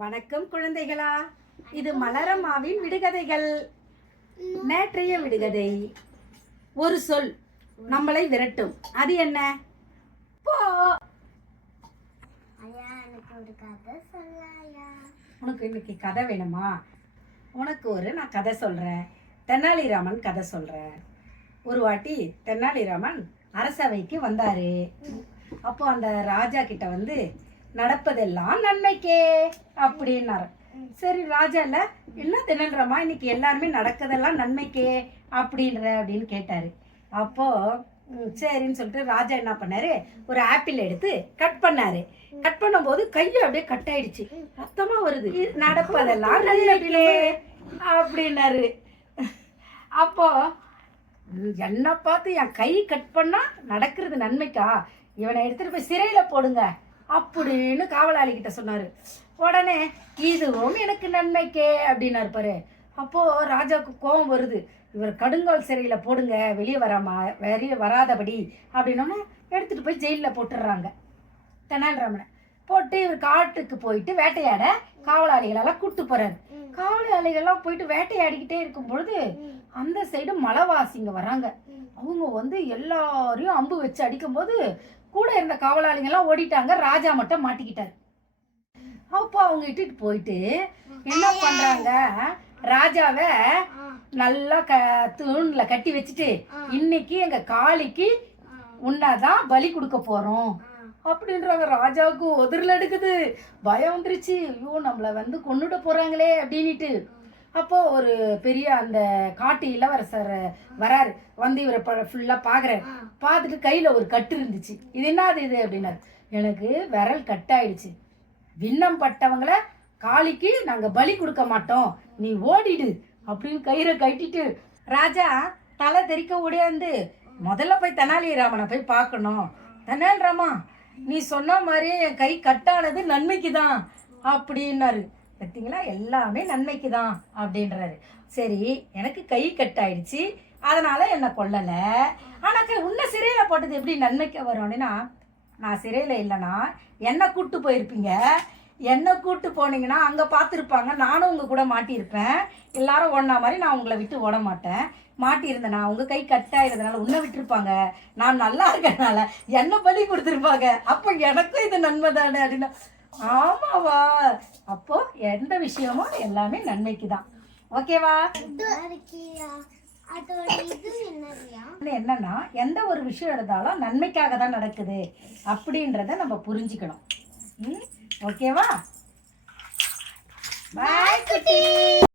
வணக்கம் குழந்தைகளா, இது மலரம்மாவின் விடுகதைகள். நேற்றைய விடுகதை, ஒரு சொல் நம்மளை விரட்டும், அது என்ன? போ. உனக்கு இன்னைக்கு கதை வேணுமா? உனக்கு நான் கதை சொல்றேன். தெனாலிராமன் கதை சொல்றேன். ஒரு வாட்டி தெனாலிராமன் அரசவைக்கு வந்தாரு. அப்போ அந்த ராஜா கிட்ட வந்து, நடப்பதெல்லாம் நன்மைக்கே அப்படின்னாரு. சரி, ராஜா இல்ல என்ன தெனாலிராமா, இன்னைக்கு எல்லாருமே நடக்கதெல்லாம் நன்மைக்கே அப்படின்னு கேட்டாரு. அப்போ சரின்னு சொல்லிட்டு ராஜா என்ன பண்ணாரு, ஒரு ஆப்பிள் எடுத்து கட் பண்ணாரு. கட் பண்ணும் போது கையை அப்படியே கட் ஆயிடுச்சு, ரத்தமா வருது. நடப்பதெல்லாம் நன்மைக்கே அப்படின்னாரு. அப்போ என்ன பார்த்து, என் கை கட் பண்ணா நடக்கிறது நன்மைக்கா, இவனை எடுத்துட்டு போய் சிறையில போடுங்க அப்படின்னு காவலாளி கிட்ட சொன்னாரு. உடனே இதுவும் எனக்கு நன்மைக்கே அப்படின்னாரு பாரு. அப்போ ராஜாவுக்கு கோபம் வருது. இவர் கடுங்கால் சிறையில போடுங்க, வெளியே வராதபடி அப்படின்னோன்னு எடுத்துட்டு போய் ஜெயிலில் போட்டுடுறாங்க. தெனாலிராமனை போட்டு இவர் காட்டுக்கு போயிட்டு வேட்டையாட காவலாளிகளெல்லாம் கூட்டு போறாரு. காவலாளிகள்லாம் போயிட்டு வேட்டையாடிக்கிட்டே இருக்கும் பொழுது அந்த சைடு மலைவாசிங்க வராங்க. அவங்க வந்து எல்லாரையும் அம்பு வச்சு அடிக்கும் போது கூட இருந்த காவலாளிகள்லாம் ஓடிட்டாங்க. ராஜா மட்டும் மாட்டிக்கிட்டாரு. அப்போ அவங்க இட்டுட்டு போயிட்டு என்ன பண்றாங்க, ராஜாவை நல்லா தூண்ல கட்டி வச்சுட்டு, இன்னைக்கு எங்க காளிக்கு உன்னாதான் பலி கொடுக்க போறோம் அப்படின்றாங்க. ராஜாவுக்கு உதிரில் எடுக்குது, பயம் வந்துருச்சு. ஐயோ, நம்மளை வந்து கொன்னுட போறாங்களே அப்படின்ட்டு. அப்போ ஒரு பெரிய அந்த காட்டு இளவரசர் வராரு. வந்து இவரை ஃபுல்லா பாக்குறாரு. பார்த்துட்டு கையில ஒரு கட்டு இருந்துச்சு. இது என்னது இது அப்படின்னாரு. எனக்கு விரல் கட் ஆயிடுச்சு, விண்ணம் பட்டவங்கள காளிக்கு நாங்க பலி கொடுக்க மாட்டோம், நீ ஓடிடு அப்படின்னு கயிறை கட்டிட்டு ராஜா தலை தெறிக்க ஓடியாந்து, முதல்ல போய் தெனாலிராமனை போய் பார்க்கணும். தெனாலிராமா, நீ சொன்ன மாதிரி என் கை கட்டானது நன்மைக்கு தான் அப்படின்னாரு. பார்த்தீங்களா, எல்லாமே நன்மைக்கு தான் அப்படின்றாரு. சரி, எனக்கு கை கட்டாயிடுச்சு, அதனால என்னை கொல்லலை. ஆனால் உன்னை சிறையில் போட்டது எப்படி நன்மைக்கு வரும் அப்படின்னா, நான் சிறையில் இல்லைன்னா என்னை கூப்பிட்டு போயிருப்பீங்க. என்னை கூப்பிட்டு போனீங்கன்னா அங்கே பார்த்துருப்பாங்க, நானும் உங்கள் கூட மாட்டியிருப்பேன். எல்லாரும் ஓடினா மாதிரி நான் உங்களை விட்டு ஓட மாட்டேன். மாட்டியிருந்தேனா உங்கள் கை கட்டாயிருந்தனால உன்னை விட்டுருப்பாங்க, நான் நல்லா இருக்கனால என்னை பலி கொடுத்துருப்பாங்க. அப்போ எனக்கும் இது நன்மை தானே அப்படின்னா, ஆமாவா, அப்போ எந்த விஷயமும் எல்லாமே நன்மைக்கு தான். ஓகேவா? என்னன்னா, எந்த ஒரு விஷயம் எடுத்தாலும் நன்மைக்காக தான் நடக்குது அப்படின்றத நம்ம புரிஞ்சுக்கணும். ஓகேவா? பாய் குட்டி.